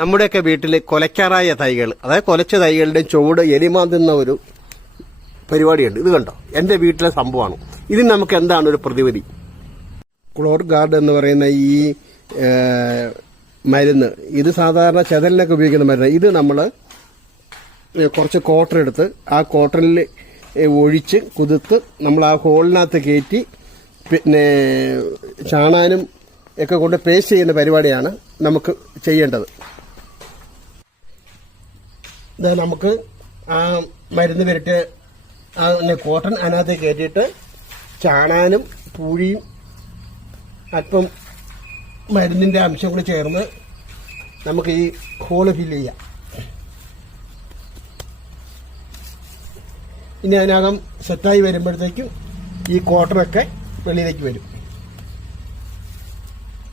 നമ്മുടെയൊക്കെ വീട്ടിൽ കൊലയ്ക്കാറായ തൈകൾ, അതായത് കൊലച്ച തൈകളുടെ ചുവട് എലിമാന്തുന്ന ഒരു പരിപാടിയുണ്ട്. ഇത് കണ്ടോ, എന്റെ വീട്ടിലെ സംഭവമാണ്. ഇതിന് നമുക്ക് എന്താണ് ഒരു പ്രതിവിധി? ക്ലോർ ഗാർഡ് എന്ന് പറയുന്ന ഈ മരുന്ന്, ഇത് സാധാരണ ചെതലിനൊക്കെ ഉപയോഗിക്കുന്ന മരുന്ന്. ഇത് നമ്മൾ കുറച്ച് കോട്ടർ എടുത്ത് ആ കോട്ടറിൽ ഒഴിച്ച് കുതിർത്ത് നമ്മൾ ആ ഹോളിനകത്ത് കയറ്റി പിന്നെ ചാണാനും ഒക്കെ കൊണ്ട് പേസ്റ്റ് ചെയ്യുന്ന പരിപാടിയാണ് നമുക്ക് ചെയ്യേണ്ടത്. ഇത് നമുക്ക് ആ മരുന്ന് വരട്ട് ആ കോട്ടൺ അതിനകത്ത് കയറ്റിയിട്ട് ചാണാനും പൂഴിയും അല്പം മരുന്നിൻ്റെ അംശം കൂടി ചേർന്ന് നമുക്ക് ഈ ഹോള് ഫില്ല് ചെയ്യാം. ഇനി അതിനകം സെറ്റായി വരുമ്പോഴത്തേക്കും ഈ കോട്ടണൊക്കെ വെളിയിലേക്ക് വരും.